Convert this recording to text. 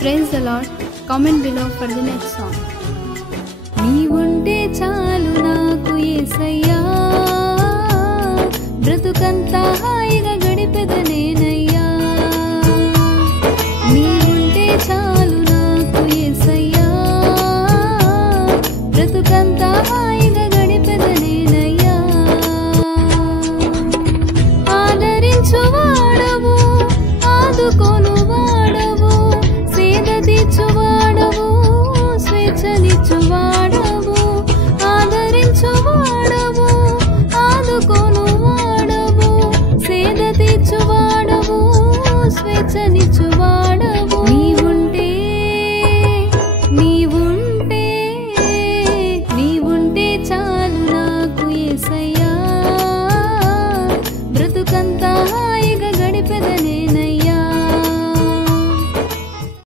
Praise the Lord. Comment below for the next song. నీవుంటే చాలు నాకు యేసయ్యా, బ్రతుకంతా హాయిగా గడిపెద నేనయ్యా. నీవుంటే చాలు